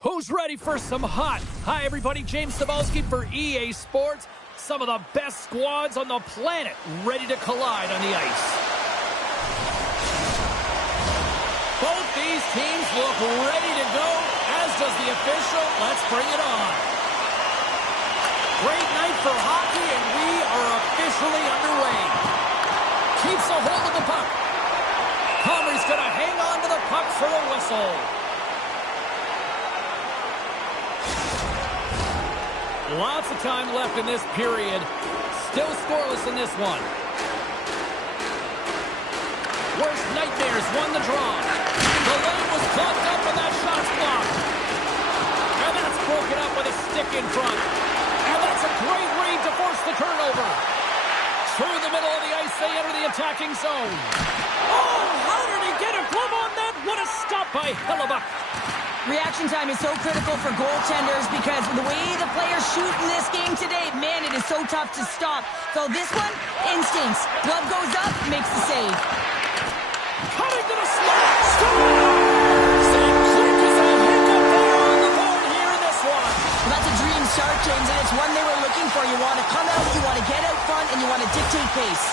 Who's ready for some hot? Hi, everybody. James Cebulski for EA Sports. Some of the best squads on the planet ready to collide on the ice. Both these teams look ready to go, as does the official. Let's bring it on. Great night for hockey, and we are officially underway. Keeps a hold of the puck. Comrie's going to hang on to the puck for a whistle. Lots of time left in this period. Still scoreless in this one. Worst nightmares won the draw. The lane was clogged up and that shot's blocked. And that's broken up with a stick in front. And that's a great read to force the turnover. Through the middle of the ice, they enter the attacking zone. Oh, how did he get a glove on that? What a stop by Hellebuck. Reaction time is so critical for goaltenders because the way the players shoot in this game today, man, it is so tough to stop. So this one, instincts. Glove goes up, makes the save. Cutting to the slot. St. Clair is a hiccup there on the board here in this one. Well, that's a dream start, James, and it's one they were looking for. You want to come out, you want to get out front, and you want to dictate pace.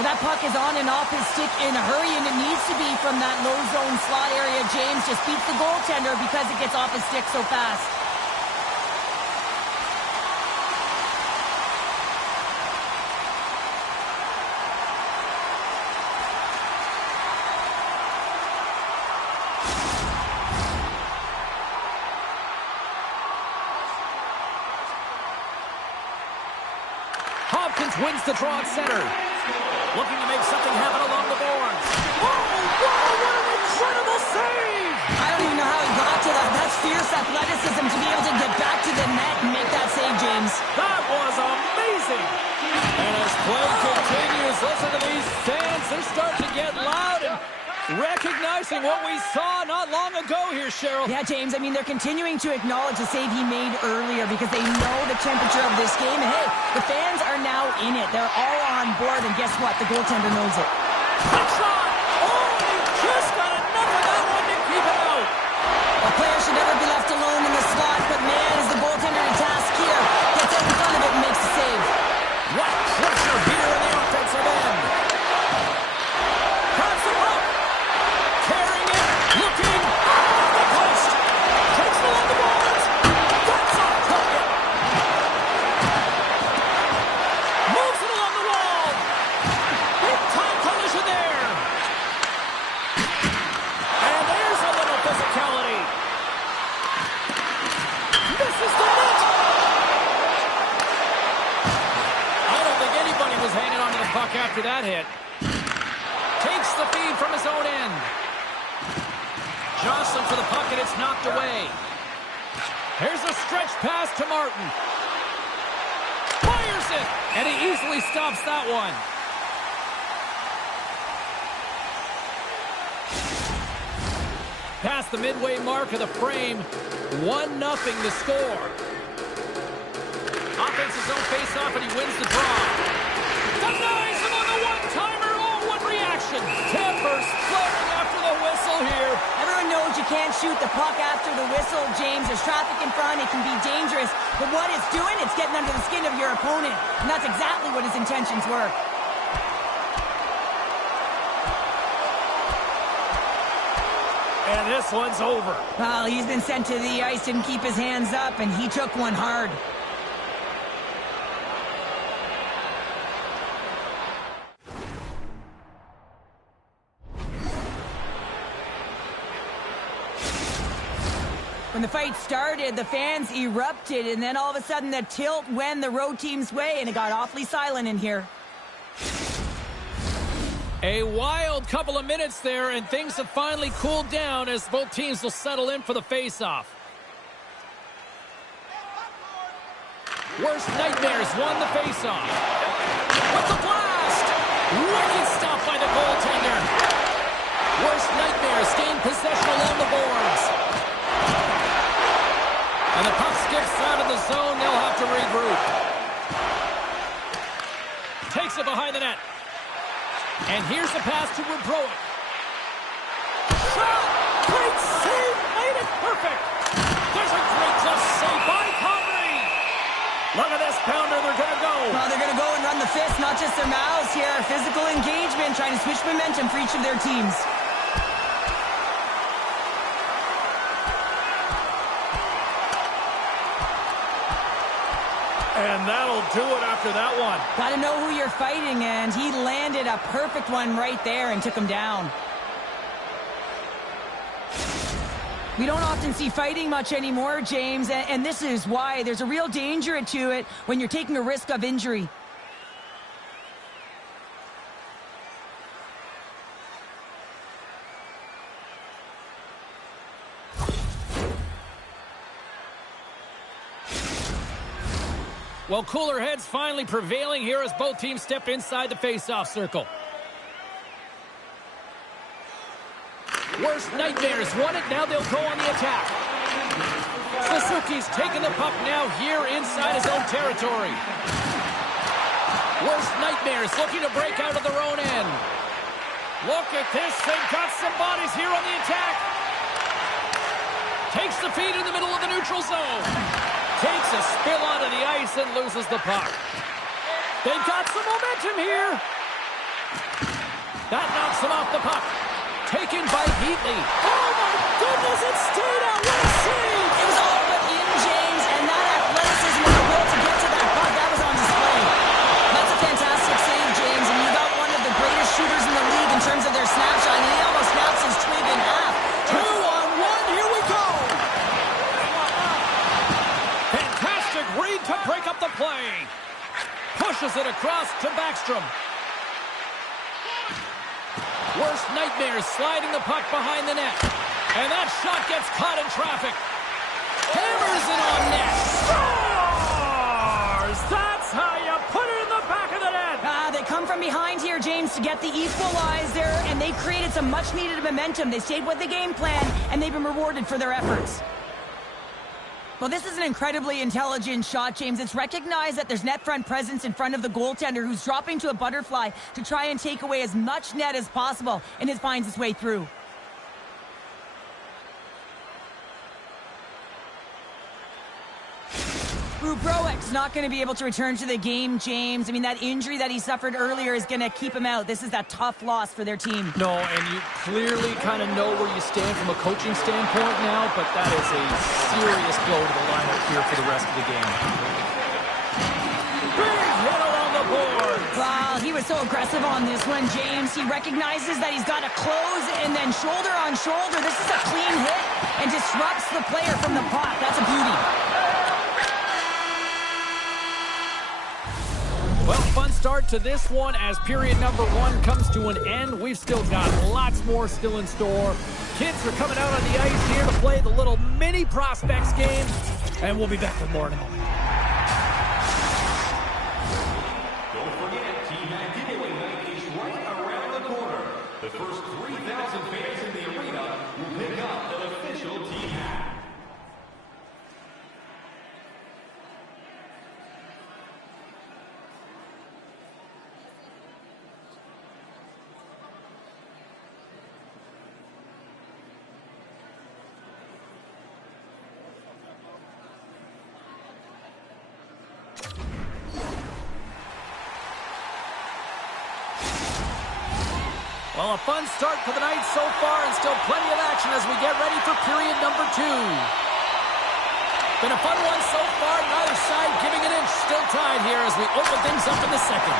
Well, that puck is on and off his stick in a hurry, and it needs to be from that low zone slot area. James just beats the goaltender because it gets off his stick so fast. Hopkins wins the draw at center. Looking to make something happen along the boards. Oh, wow, what an incredible save! I don't even know how he got to that. That's fierce athleticism to be able to get back to the net and make that save, James. That was amazing! And as play continues, listen to these fans. They're starting to get loud and recognizing what we saw not long ago here, Cheryl. Yeah, James, I mean, they're continuing to acknowledge the save he made earlier because they know the temperature of this game. And hey, the fans are now in it. They're all on board, and guess what? The goaltender knows it. Quick shot! Oh, he just got enough of that one to keep it out. A player should never be left alone in the slot, but man, is the goaltender in task here. Gets out in front of it and makes the save. What pressure here in the offensive end. Pass him up. Carrying it. Looking. Off the post. Takes it along the boards. That's a target. Moves it along the wall. Big time collision there. And there's a little physicality. Misses the net. I don't think anybody was hanging on to the puck after that hit. Takes the feed from his own end. Jocelyn for the puck, and it's knocked away. Here's a stretch pass to Martin. Fires it, and he easily stops that one. Past the midway mark of the frame, 1-0 the score. Offensive zone face-off, and he wins the draw. Denies him on the one-timer. Oh, what reaction. Timbers flaring after the whistle here. Everyone knows you can't shoot the puck after the whistle, James. There's traffic in front. It can be dangerous. But what it's doing, it's getting under the skin of your opponent. And that's exactly what his intentions were. And this one's over. Well, he's been sent to the ice, didn't keep his hands up, and he took one hard. When the fight started, the fans erupted, and then all of a sudden the tilt went the road team's way, and it got awfully silent in here. A wild couple of minutes there, and things have finally cooled down as both teams will settle in for the face-off. Worst nightmares won the face-off. With the blast! Wicked stop by the goaltender. Worst nightmares gain possession along the boards. And the puck skips out of the zone. They'll have to regroup. Takes it behind the net. And here's the pass to Redesigned. Shot! Great save! Made it perfect! There's a great glove save by Connery! Look at this pounder, they're gonna go! Well, they're gonna go and run the fist, not just their mouths here. Physical engagement, trying to switch momentum for each of their teams. And that'll do it after that one. Gotta know who you're fighting, and he landed a perfect one right there and took him down. We don't often see fighting much anymore, James, and this is why. There's a real danger to it when you're taking a risk of injury. Well, cooler heads finally prevailing here as both teams step inside the face-off circle. Worst nightmares won it, now they'll go on the attack. Suzuki's taking the puck now here inside his own territory. Worst nightmares looking to break out of their own end. Look at this, they've got some bodies here on the attack. Takes the feed in the middle of the neutral zone. Takes a spill onto the ice and loses the puck. They've got some momentum here. That knocks them off the puck. Taken by Heatley. Oh my goodness, it stayed out. What a save! It was all but in, James, and that athleticism and the will to get to that puck, that was on display. That's a fantastic save, James, and you got one of the greatest shooters in the league in terms of their snapshot, and he almost snaps his twig in half. 2-on-1, here we go! Fantastic read to break up the play. Pushes it across to Backstrom. Worst nightmares sliding the puck behind the net. And that shot gets caught in traffic. Hammers it on net. Scores! That's how you put it in the back of the net. They come from behind here, James, to get the equalizer, and they created some much-needed momentum. They stayed with the game plan, and they've been rewarded for their efforts. Well, this is an incredibly intelligent shot, James. It's recognized that there's net front presence in front of the goaltender who's dropping to a butterfly to try and take away as much net as possible, and it finds its way through. Bobrovic's not going to be able to return to the game, James. I mean, that injury that he suffered earlier is going to keep him out. This is a tough loss for their team. No, and you clearly kind of know where you stand from a coaching standpoint now, but that is a serious blow to the lineup here for the rest of the game. Big hit along the board. Wow, he was so aggressive on this one, James. He recognizes that he's got to close, and then shoulder on shoulder. This is a clean hit and disrupts the player from the puck. That's a beauty. Well, fun start to this one as period number 1 comes to an end. We've still got lots more still in store. Kids are coming out on the ice here to play the little mini prospects game, and we'll be back with more in a moment. Don't forget, Team Hat Giveaway Night is right around the corner. The first 3,000 fans in the arena will pick up an official Team Hat. Well, a fun start to the night so far and still plenty of action as we get ready for period number 2. Been a fun one so far, neither side giving an inch. Still tied here as we open things up in the second.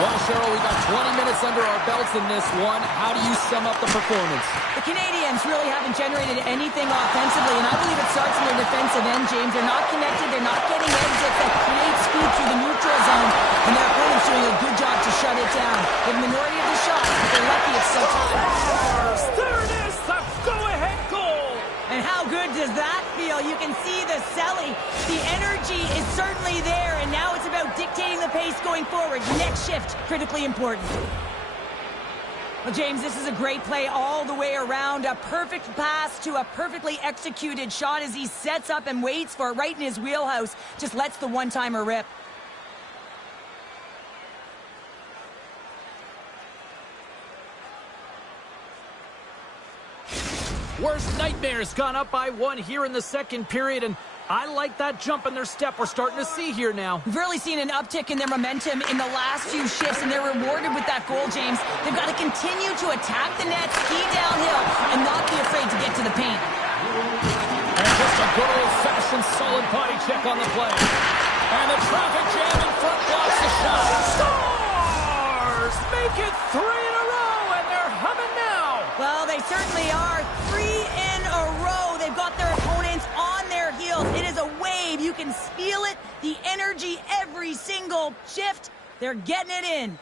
Well, Cheryl, we got 20 minutes under our belts in this one. How do you sum up the performance? The Canadians really haven't generated anything offensively, and I believe it starts in their defensive end, James. They're not connected, they're not getting exits that create speed through the neutral zone, and their opponent's doing a good job to shut it down. The minority of the shots, but they're lucky it's so tight. There it is, the go-ahead goal! And how good does that feel? You can see the selling. The energy is certainly there, and now it's about dictating the pace going forward. Next shift, critically important. Well, James, this is a great play all the way around. A perfect pass to a perfectly executed shot as he sets up and waits for it right in his wheelhouse. Just lets the one-timer rip. Worst nightmares gone up by 1 here in the second period, and I like that jump in their step we're starting to see here now. We've really seen an uptick in their momentum in the last few shifts, and they're rewarded with that goal, James. They've got to continue to attack the net, ski downhill, and not be afraid to get to the paint. And just a good old-fashioned solid body check on the play. And the traffic jam in front blocks the shot. Stars make it 3 in a row, and they're humming now. Well, they certainly are. 3 in a row. They've got their opponents on their heels. It is a wave. You can feel it. The energy every single shift. They're getting it in.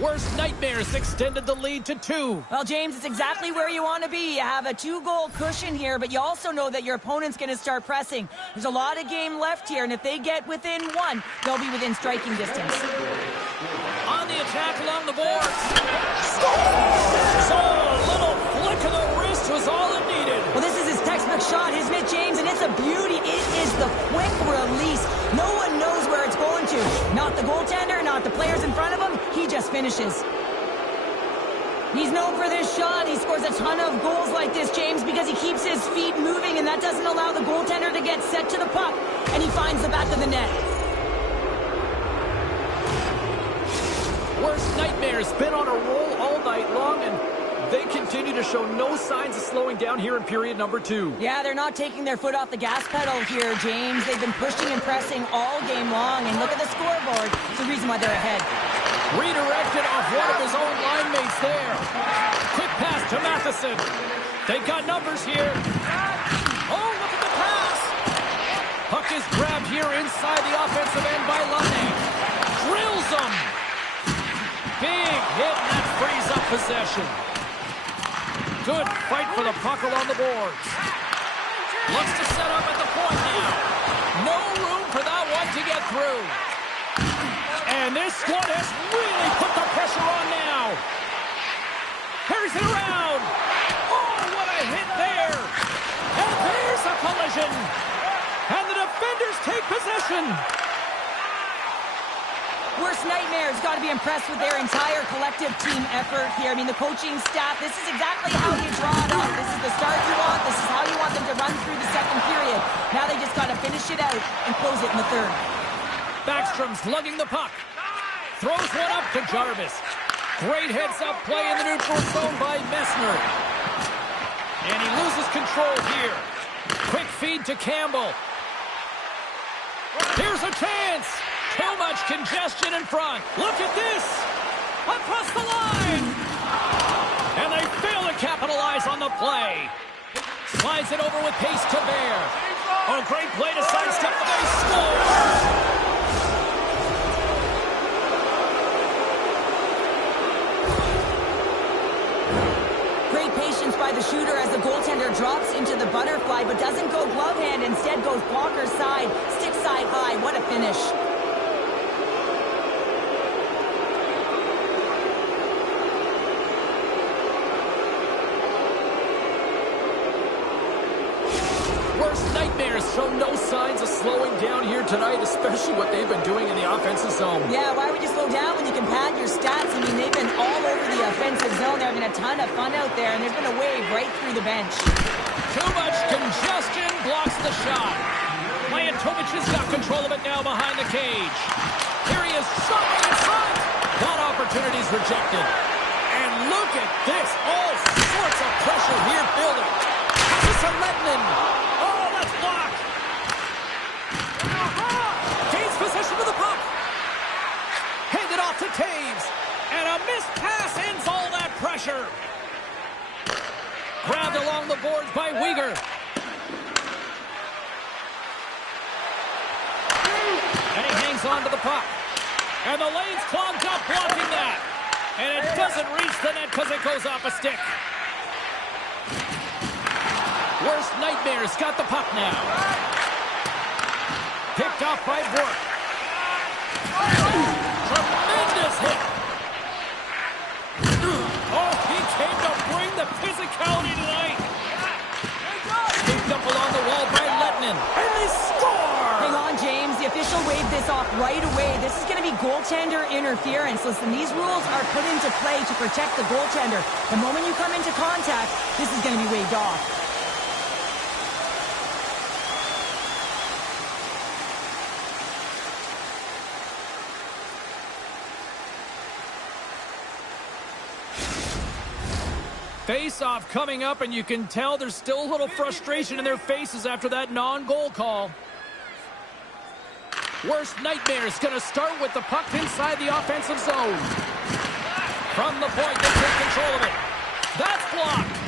Worst nightmares extended the lead to 2. Well, James, it's exactly where you want to be. You have a 2-goal cushion here, but you also know that your opponent's going to start pressing. There's a lot of game left here, and if they get within 1, they'll be within striking distance. On the attack along the boards. So a little flick of the wrist was all it needed. Well, this is his textbook shot, isn't it, James? And it's a beauty. It is the quick release. No one knows where it's going to. Not the goaltender, not the players in front of him. He just finishes. He's known for this shot. He scores a ton of goals like this, James, because he keeps his feet moving, and that doesn't allow the goaltender to get set to the puck, and he finds the back of the net. Worst nightmares been on a roll all night long, and they continue to show no signs of slowing down here in period number 2. Yeah, they're not taking their foot off the gas pedal here, James. They've been pushing and pressing all game long, and look at the scoreboard. It's the reason why they're ahead. Redirected off one of his own line mates there. Quick pass to Matheson. They got numbers here. Oh, look at the pass. Puck is grabbed here inside the offensive end by Lane. Drills him. Big hit, and that frees up possession. Good fight for the puck along the boards. Looks to set up at the point now. No room for that one to get through. And this one has really put the pressure on now. Carries it around. Oh, what a hit there. And there's a collision. And the defenders take possession. Worst nightmares got to be impressed with their entire collective team effort here. I mean, the coaching staff, this is exactly how you draw it up. This is the start you want. This is how you want them to run through the second period. Now they just got to finish it out and close it in the third. Backstrom's lugging the puck. Throws one up to Jarvis. Great heads-up play in the neutral zone by Messner. And he loses control here. Quick feed to Campbell. Here's a chance. Too much congestion in front. Look at this. Across the line. And they fail to capitalize on the play. Slides it over with pace to Bear. Oh, great play to sidestep. They score. By the shooter as the goaltender drops into the butterfly, but doesn't go glove hand, instead goes blocker side, stick side high. What a finish. Worst nightmares show no signs of slowing down here tonight, especially what they've been doing in the offensive zone. Yeah, why would you slow down when you can pad your stats? I mean, they've been all over the offensive zone. They're having a ton of fun out there, and there's been a wave right through the bench. Too much congestion blocks the shot. Majantovic has got control of it now behind the cage. Here he is, shot right in front. That opportunity's rejected. And look at this, all sorts of pressure here building. This is Letman. Oh, that's blocked. Gains possession of the puck. Handed off to Taves. And a missed pass ends all that pressure. Grabbed along the boards by Weegar. And he hangs on to the puck. And the lane's clogged up, blocking that. And it doesn't reach the net because it goes off a stick. Worst nightmares got the puck now. Picked off by Bork. Tremendous hit. Oh, he came to bring the physicality tonight. Picked up along the wall by Lettinen. And they score! Hang on, James. The official waved this off right away. This is going to be goaltender interference. Listen, these rules are put into play to protect the goaltender. The moment you come into contact, this is going to be waved off. Face-off coming up, and you can tell there's still a little frustration in their faces after that non-goal call. Worst nightmares going to start with the puck inside the offensive zone. From the point, they take control of it. That's blocked.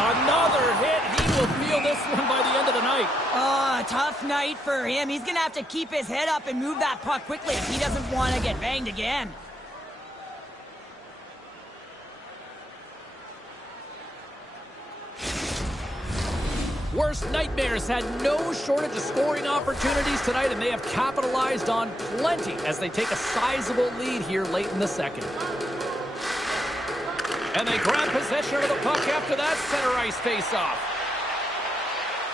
Another hit. He will feel this one by the end of the night. Oh, tough night for him. He's going to have to keep his head up and move that puck quickly if he doesn't want to get banged again. Worst nightmares had no shortage of scoring opportunities tonight, and they have capitalized on plenty as they take a sizable lead here late in the second. And they grab possession of the puck after that center ice face-off.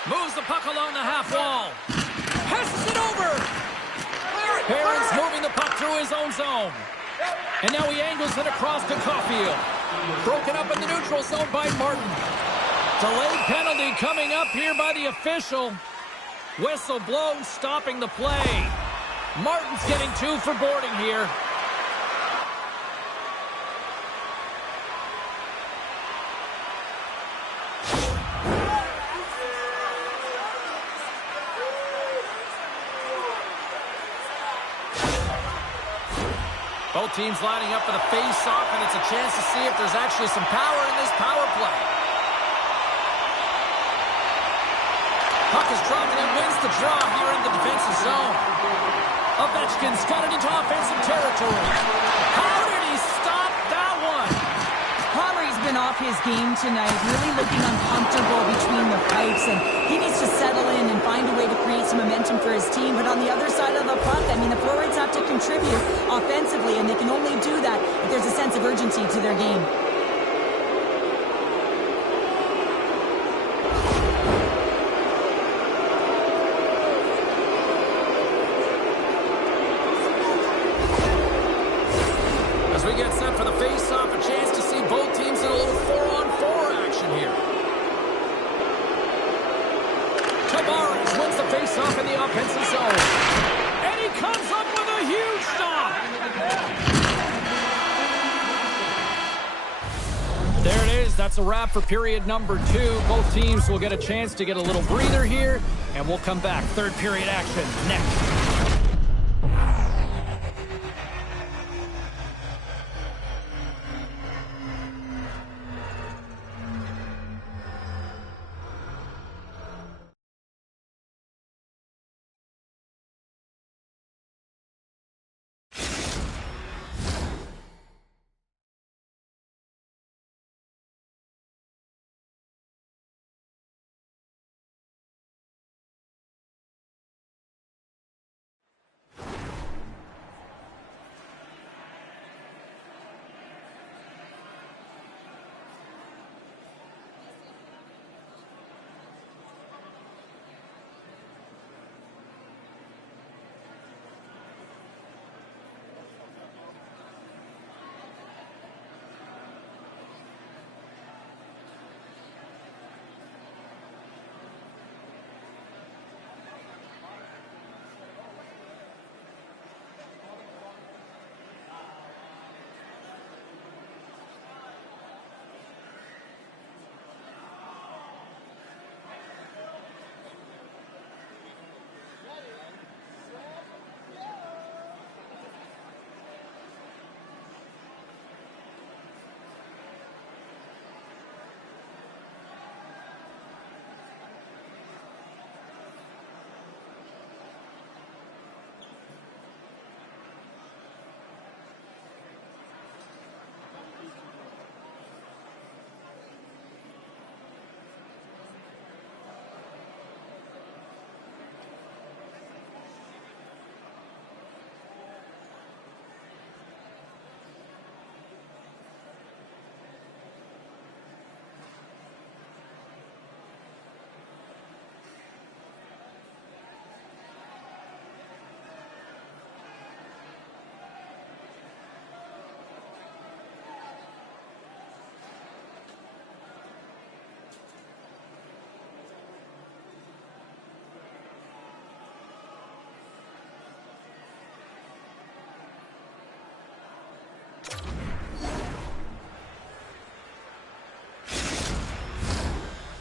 Moves the puck along the half wall. Passes it over. Barron's moving the puck through his own zone. And now he angles it across to Caulfield. Broken up in the neutral zone by Martin. Delayed penalty coming up here by the official. Whistle blown, stopping the play. Martin's getting 2 for boarding here. Both teams lining up for the face-off, and it's a chance to see if there's actually some power in this power play. Puck is dropped and wins the draw here in the defensive zone. Ovechkin's got it into offensive territory. How did he stop that one? Comrie's been off his game tonight, really looking uncomfortable between the pipes, and he needs to settle in and find a way to create some momentum for his team. But on the other side of the puck, I mean, the forwards have to contribute offensively, and they can only do that if there's a sense of urgency to their game. We get set for the face-off, a chance to see both teams in a little 4-on-4 action here. Tavares wins the face-off in the offensive zone. And he comes up with a huge stop. There it is. That's a wrap for period number 2. Both teams will get a chance to get a little breather here, and we'll come back. Third period action next.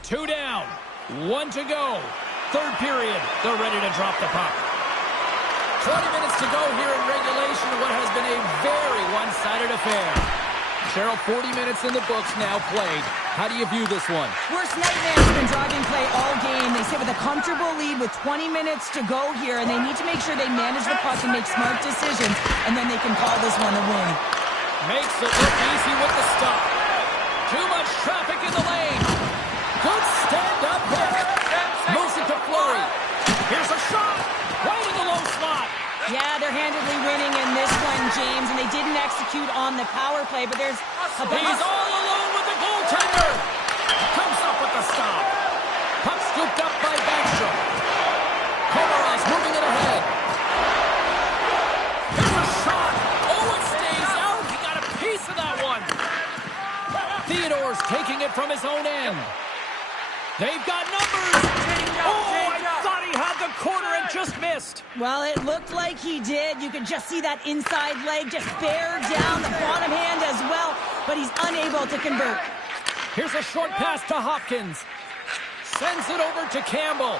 2 down, 1 to go. Third period, they're ready to drop the puck. 20 minutes to go here in regulation of what has been a very one-sided affair. Cheryl, 40 minutes in the books now played. How do you view this one? Worst nightmare's been driving play all game. They sit with a comfortable lead with 20 minutes to go here, and they need to make sure they manage the puck and make smart decisions, and then they can call this one a win. Makes it look easy with the stop. Too much traffic in the lane. Good stand-up hit. Moves it to Fleury. Here's a shot. Right in the low slot. Yeah, they're handedly winning in this one, James, and they didn't execute on the power play, but there's a big... He's all alone with the goaltender. Comes up with the stop. Puck scooped up by Backstrom. Komarov's moving it ahead. Here's a shot. Oh, it stays out. He got a piece of that one. Theodore's taking it from his own end. They've got numbers. Oh, I thought he had the corner and just missed. Well, it looked like he did. You could just see that inside leg just bear down the bottom hand as well, but he's unable to convert. Here's a short pass to Hopkins. Sends it over to Campbell.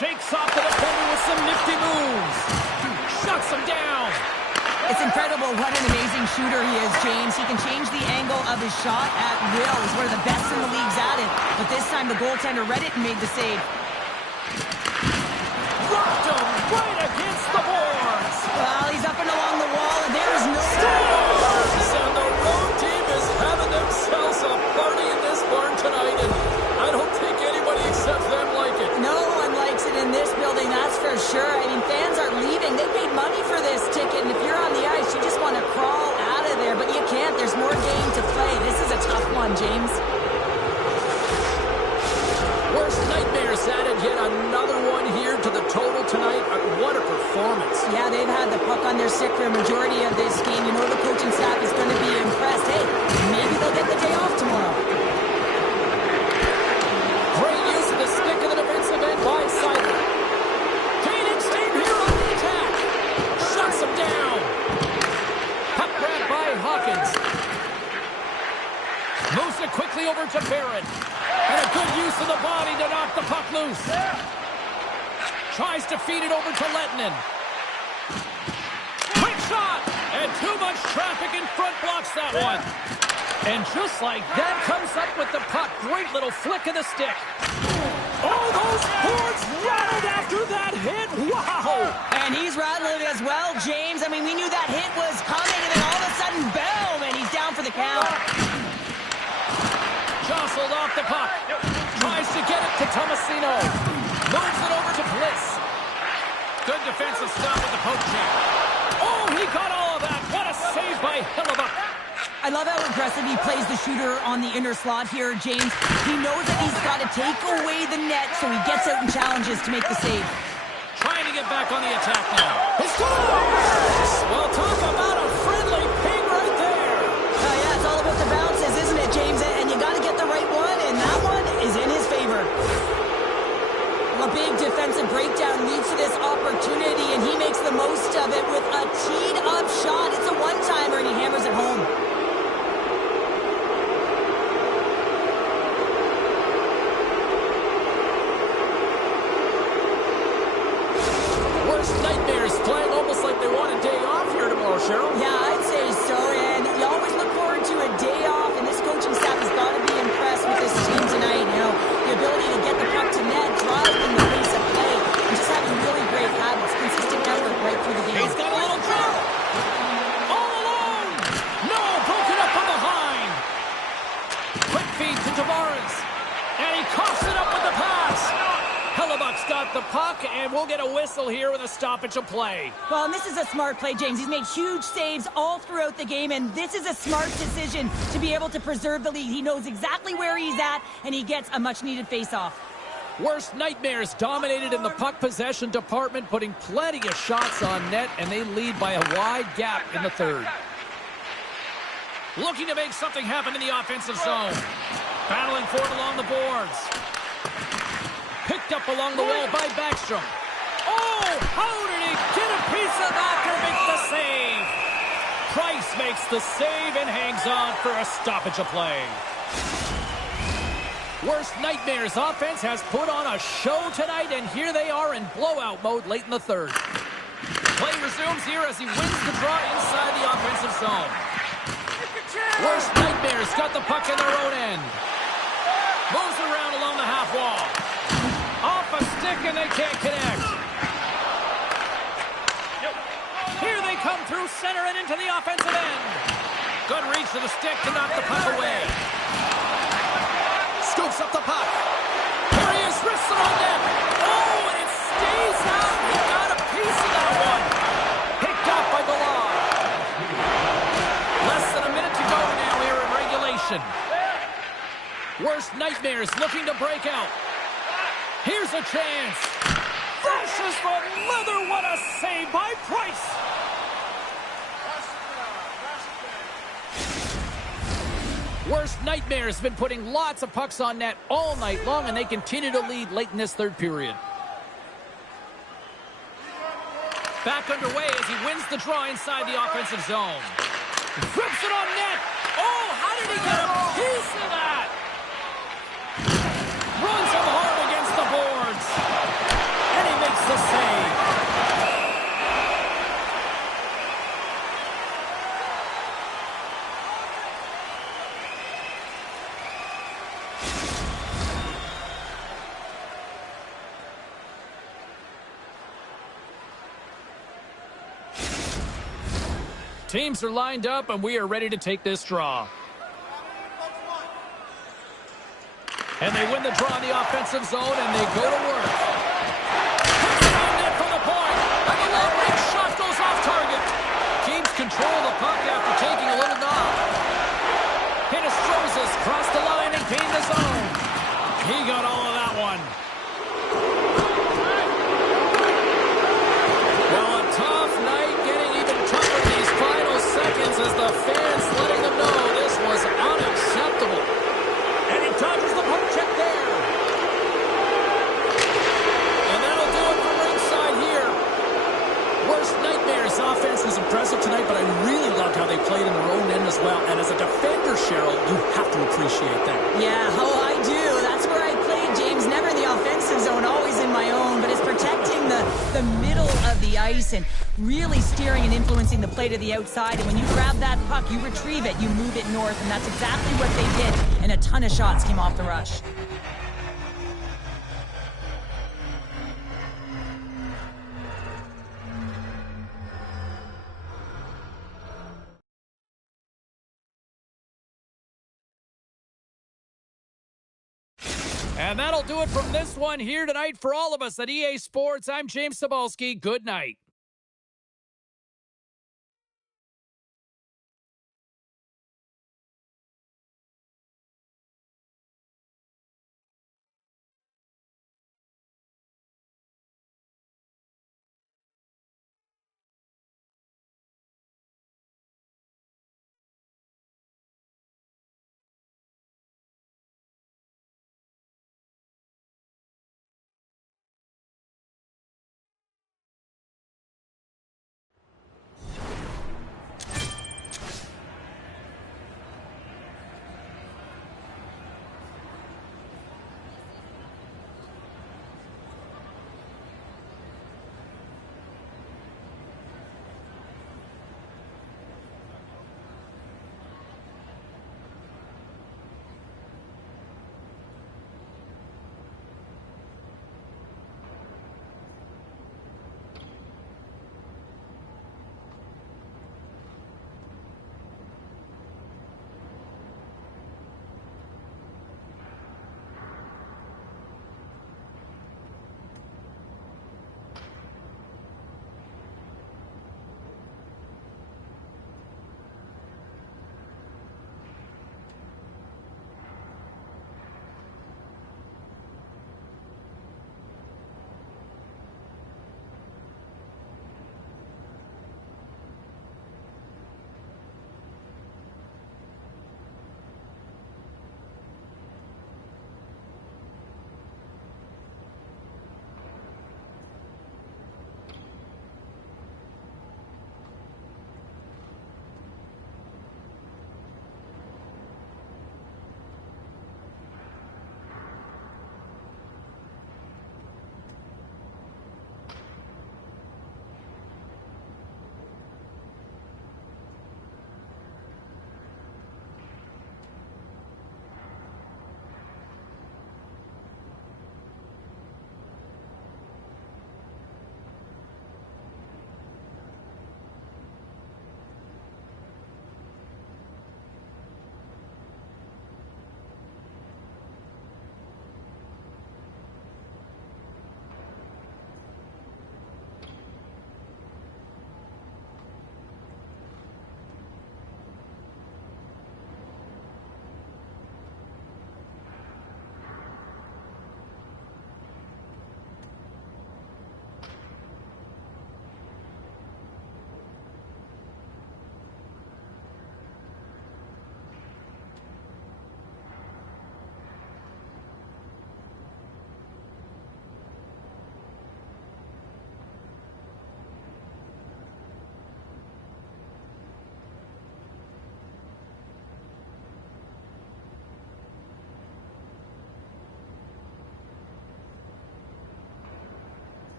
Shakes off the defender with some nifty moves. Shuts him down. It's incredible what an amazing shooter he is, James. He can change the angle of his shot at will. He's one of the best in the leagues at it. But this time the goaltender read it and made the save. Rocked him right against the boards. Well, he's up and along the wall, and there is no... And the road team is having themselves a party in this barn tonight, and I don't think anybody except them like it. No one likes it in this building, that's for sure. I mean, fans are leaving. They paid money for this ticket, and if you're on the ice, you just want to crawl out of there, but you can't. There's more game to play. This is a tough one, James. Worst nightmares added yet another one here to the total tonight. What a performance. Yeah, they've had the puck on their stick for a majority of this game. You know the coaching staff is going to be impressed. Hey, maybe they'll get the day off tomorrow. Great use of the stick in the defensive end by Seiler. Gaining steam here on the attack. Shuts him down. Puck grab by Hawkins. Moves it quickly over to Barrett. And a good use of the body to knock the puck loose. Tries to feed it over to Lettinen. Quick shot! And too much traffic in front blocks that one. And just like that, comes up with the puck. Great little flick of the stick. Oh, those boards rattled after that hit. Wow! And he's rattling as well, James. I mean, we knew that hit was coming, and then all of a sudden, boom, and he's down for the count. Jostled off the puck. Tries to get it to Tomasino. Moves it over to Bliss. Good defensive stop with the poke check. Oh, he got all of that. What a save by Hellebuyck. I love how aggressive he plays the shooter on the inner slot here, James. He knows that he's got to take away the net, so he gets out and challenges to make the save. Trying to get back on the attack now. His goal! Well, talk about a friendly ping right there. Oh, yeah, it's all about the bounces, isn't it, James? And you got to get the right one, and that one is in his favor. A big defensive breakdown leads to this opportunity, and he makes the most of it with a teed-up shot. It's a one-timer, and he hammers it home. Worst nightmares, playing almost like they want a day off here tomorrow, Cheryl. Yeah, I'd say so, and you always look forward to a day off, and this coaching staff has got to be impressed with this team tonight. You know, the ability to get the puck to net, driving the pace of play, and just having really great habits, consistent effort right through the game. He's got a little drop. All alone. No, broken up from behind. Quick feed to Tavares. And he coughs it up with the pass. Hellebuck's got the puck, and we'll get a whistle here with a stoppage of play. Well, and this is a smart play, James. He's made huge saves all throughout the game, and this is a smart decision to be able to preserve the lead. He knows exactly where he's at, and he gets a much-needed face-off. Worst nightmares dominated in the puck possession department, putting plenty of shots on net, and they lead by a wide gap in the third. Looking to make something happen in the offensive zone. Battling for it along the boards. Picked up along the wall by Backstrom. Oh, how did he get a piece of that to make the save? Price makes the save and hangs on for a stoppage of play. Worst Nightmares offense has put on a show tonight, and here they are in blowout mode late in the third. Play resumes here as he wins the draw inside the offensive zone. Worst Nightmares got the puck in their own end. Moves around along the half wall. Off a stick, and they can't connect. Here they come through center and into the offensive end. Good reach to the stick to knock the puck away. Scoops up the puck. Here he is, wrists it on net. Oh, and it stays out. He got a piece of that one. Picked up by Galar. Less than a minute to go now here in regulation. Worst Nightmares looking to break out. Here's a chance. Flashes the leather. What a save by Price. Worst Nightmares have been putting lots of pucks on net all night long, and they continue to lead late in this third period. Back underway as he wins the draw inside the offensive zone. Rips it on net. Oh, how did he get a piece of that? Runs him hard against the boards. And he makes the save. Teams are lined up, and we are ready to take this draw. And they win the draw in the offensive zone, and they go to work. Hits on net from the point, and the long-range shot goes off target. Keeps control of the puck after taking a little knock. Hinostroza's crossed the line and gained the zone. He got all of that one. Well, a tough night, getting even tougher these final seconds as the fans letting them know this was unacceptable. And he dodges the poke check there. And that'll do it from ringside here. Worst Nightmares offense was impressive tonight, but I really loved how they played in their own end as well. And as a defender, Cheryl, you have to appreciate that. Yeah, oh, I do. That's where I played, James. Never in the offensive zone, always in my own. But it's protecting the middle of the ice and really steering and influencing the play to the outside. And when you grab that puck, you retrieve it, you move it north. And that's exactly what they did. And a ton of shots came off the rush. And that'll do it from this one here tonight for all of us at EA Sports. I'm James Cebulski. Good night.